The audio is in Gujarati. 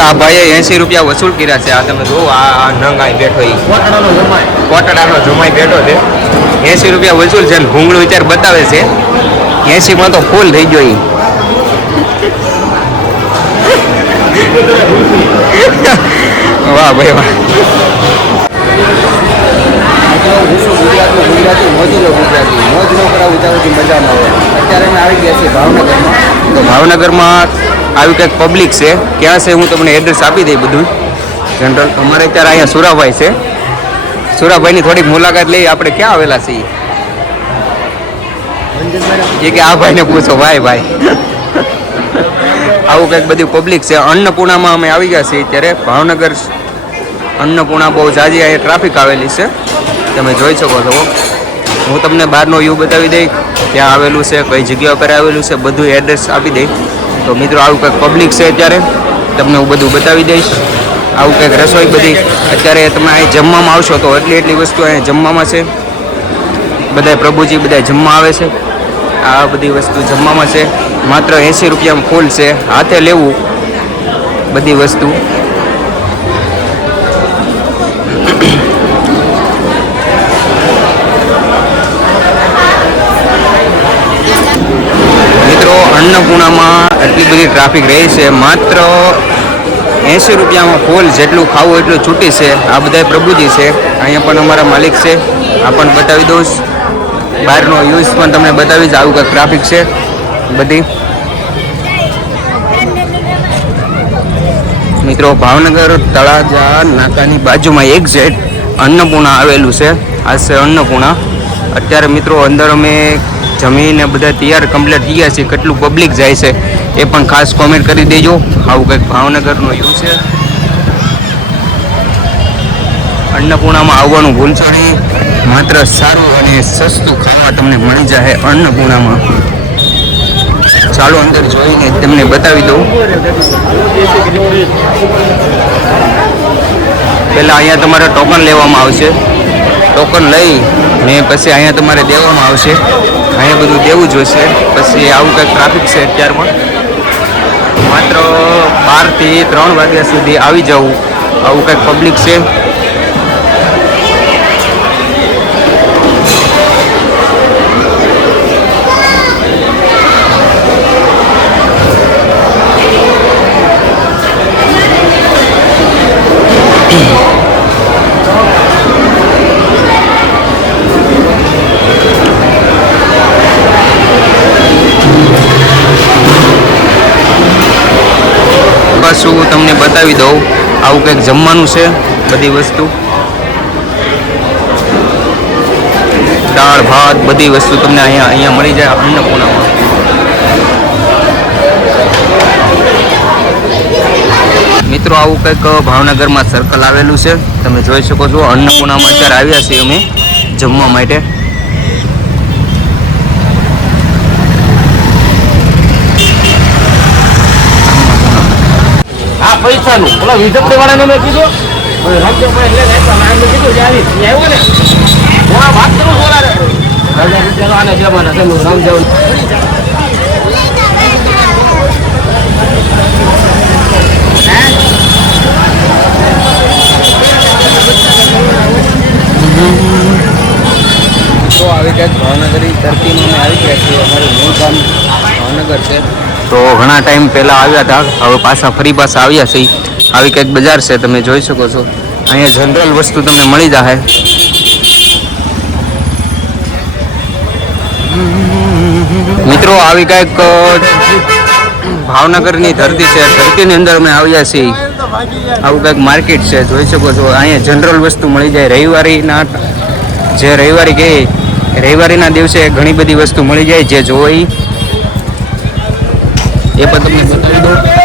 આ ભાઈએ 80 રૂપિયા વસૂલ કર્યા છે. આ તમે જુઓ, આ નંગ અહીં બેઠો, કોટડાનો જમાઈ બેઠો છે. 80 રૂપિયા વસૂલ છે. ભૂંગળું વિચાર બતાવે છે 80 તો ફૂલ થઈ ગયો. વાહ ભાઈ વાહ. તો ભાવનગરમાં આવી કંઈક પબ્લિક છે. ક્યાં છે હું તમને એડ્રેસ આપી દઈ બધું જનરલ. અમારે અત્યારે અહીંયા સુરાભાઈ છે. સુરાભાઈની થોડીક મુલાકાત લઈ. આપણે ક્યાં આવેલા છીએ એ કે આ ભાઈને પૂછો. ભાઈ ભાઈ આવું કંઈક બધું પબ્લિક છે. અન્નપૂર્ણામાં અમે આવી ગયા છીએ ત્યારે. ભાવનગર અન્નપૂર્ણા બહુ જાજી અહીંયા ટ્રાફિક આવેલી છે, તમે જોઈ શકો છો. હું તમને બહારનો વ્યૂ બતાવી દઈ, ક્યાં આવેલું છે, કઈ જગ્યા પર આવેલું છે, બધું એડ્રેસ આપી દઈ. તો મિત્રો આવું કંઈક પબ્લિક છે અત્યારે, તમને હું બધું બતાવી દઈશ. આવું કંઈક રસોઈ બધી અત્યારે તમે અહીં જમવામાં આવશો તો એટલી વસ્તુ અહીંયા જમવામાં છે. બધા પ્રભુજી બધા જમવા આવે છે. આ બધી વસ્તુ જમવામાં છે. માત્ર 80 રૂપિયામાં ફૂલ છે. હાથે લેવું બધી વસ્તુ. મિત્રો અન્નપૂર્ણામાં એટલી બધી ટ્રાફિક રહી છે. માત્ર 80 રૂપિયામાં ફૂલ. જેટલું ખાવું એટલું છૂટી છે. આ બધા પ્રભુજી છે. અહીંયા પણ અમારા માલિક છે. આ પણ બતાવી દઉં. બહારનો યુઝ પણ તમને બતાવીશ. આવું કંઈક ટ્રાફિક છે બધી. મિત્રો ભાવનગર તળાજા નાકાની બાજુમાં એક્ઝેક્ટ અન્નપૂર્ણા આવેલું છે. આ છે અન્નપૂર્ણા. અત્યારે મિત્રો અંદર અમે જમીને બધા તૈયાર કમ્પ્લીટ થઈ ગયા છે. કેટલું પબ્લિક જાય છે એ પણ ખાસ કોમેન્ટ કરી દેજો. આવું કંઈક ભાવનગરનો યુ છે. અન્નપૂર્ણામાં આવવાનું ભૂલશો નહીં. માત્ર સારું અને સસ્તું ખાવા તમને મળી જાય અન્નપૂર્ણામાં. ચાલો અંદર જોઈને તમને બતાવી દઉં. પહેલાં અહીંયા તમારે ટોકન લેવામાં આવશે. ટોકન લઈ ને પછી અહીંયા તમારે દેવામાં આવશે. અહીંયા બધું દેવું જોઈશે. પછી આવું કંઈક ટ્રાફિક છે અત્યારમાં. માત્ર 12 થી 3 વાગ્યા સુધી આવી જવું. આવું કંઈક પબ્લિક છે. પાછું તમને બતાવી દઉં. આવું કંઈક જમવાનું છે. બધી વસ્તુ દાળ ભાત બધી વસ્તુ તમને અહીંયા મળી જાય અન્નપૂર્ણામાં. મિત્રો આવું કંઈક ભાવનગરમાં સર્કલ આવેલું છે. તમે જોઈ શકો છો. અન્નપૂર્ણામાં અત્યારે આવ્યા છીએ અમે જમવા માટે. આ પૈસાનું ઓલા વિજય વાળાને મેં કીધું રમજો એટલે કીધું કે આવ્યો ને હું આ વાત કરું બોલા 1000 રૂપિયા આને જમાના છે રમજાવ. તો આવી કંઈક ભાવનગરી ધરતીમાં અમે આવી ગયા છીએ. અમારું મૂળ ગામ ભાવનગર છે. તો ઘણા ટાઈમ પહેલાં આવ્યા હતા. હવે પાછા આવ્યા છીએ. આવી કંઈક બજાર છે. તમે જોઈ શકો છો. અહીંયા જનરલ વસ્તુ તમને મળી જાય. મિત્રો આવી કંઈક ભાવનગરની ધરતી છે. ધરતીની અંદર અમે આવ્યા છીએ. આવું કંઈક માર્કેટ છે. જોઈ શકો છો. અહીંયા જનરલ વસ્તુ મળી જાય. રવિવારીના દિવસે ઘણી બધી વસ્તુ મળી જાય. જે જોઈ એ પણ તમને બતાવી દઉં.